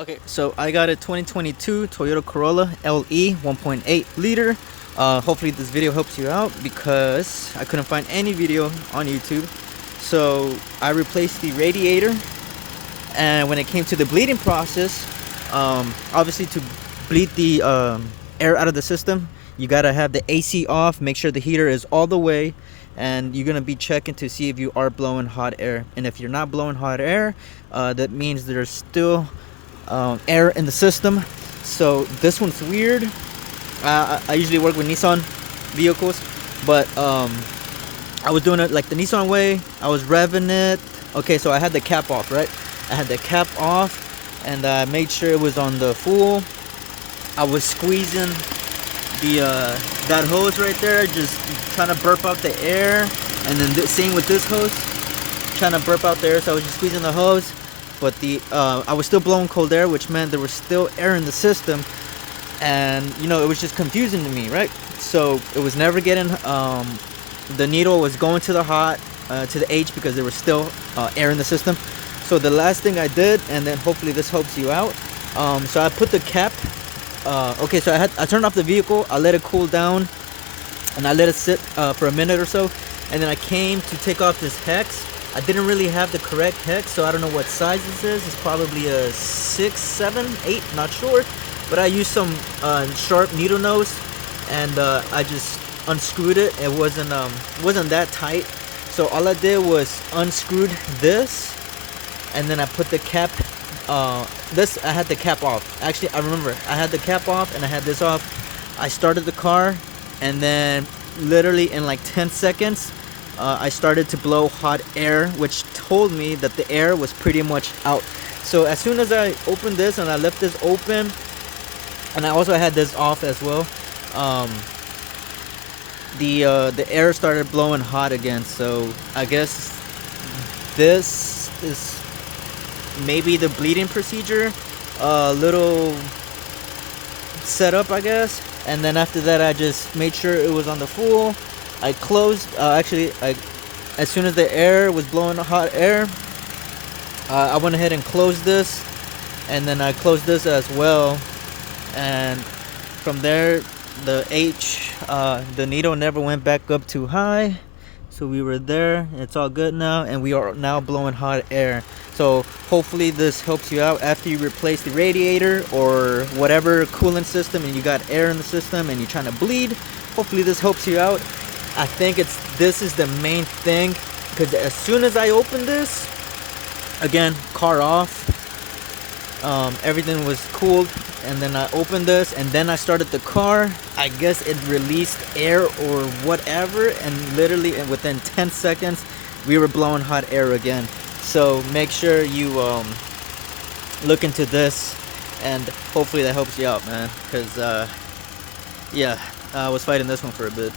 Okay, so I got a 2022 Toyota Corolla LE 1.8 liter. Hopefully this video helps you out because I couldn't find any video on YouTube. So I replaced the radiator, and when it came to the bleeding process, obviously to bleed the air out of the system, you gotta have the AC off, make sure the heater is all the way, and you're gonna be checking to see if you are blowing hot air. And if you're not blowing hot air, that means there's still air in the system. So this one's weird. I usually work with Nissan vehicles, but I was doing it like the Nissan way. I was revving it. Okay, so I had the cap off, right? I had the cap off, and I made sure it was on the full. I was squeezing the that hose right there, just trying to burp out the air, and then same with this hose, trying to burp out the air. So I was just squeezing the hose, but the I was still blowing cold air, which meant there was still air in the system, and it was just confusing to me, right? So it was never getting the needle was going to the hot to the H because there was still air in the system. So the last thing I did, and then hopefully this helps you out, so I put the cap. Okay, so I turned off the vehicle, I let it cool down, and I let it sit for a minute or so, and then I came to take off this hex. I didn't really have the correct hex, so I don't know what size this is. It's probably a 6, 7, 8, not sure, but I used some sharp needle nose, and I just unscrewed it. It wasn't that tight, so all I did was unscrewed this, and then I put the cap. I had the cap off. Actually, I remember I had the cap off and I had this off. I started the car, and then literally in like 10 seconds, I started to blow hot air, which told me that the air was pretty much out. So as soon as I opened this and I left this open, and I also had this off as well, the air started blowing hot again. So I guess this is maybe the bleeding procedure, a little setup, I guess. And then after that, I just made sure it was on the full. I closed. As soon as the air was blowing hot air, I went ahead and closed this, and then I closed this as well. And from there, the needle never went back up too high. So we were there. It's all good now, and we are now blowing hot air. So hopefully this helps you out after you replace the radiator or whatever coolant system, and you got air in the system and you're trying to bleed. Hopefully this helps you out. I think this is the main thing, because as soon as I opened this, again, car off, everything was cooled, and then I opened this, and then I started the car. I guess it released air or whatever, and literally within 10 seconds we were blowing hot air again. So make sure you look into this, and hopefully that helps you out, man, because yeah, I was fighting this one for a bit.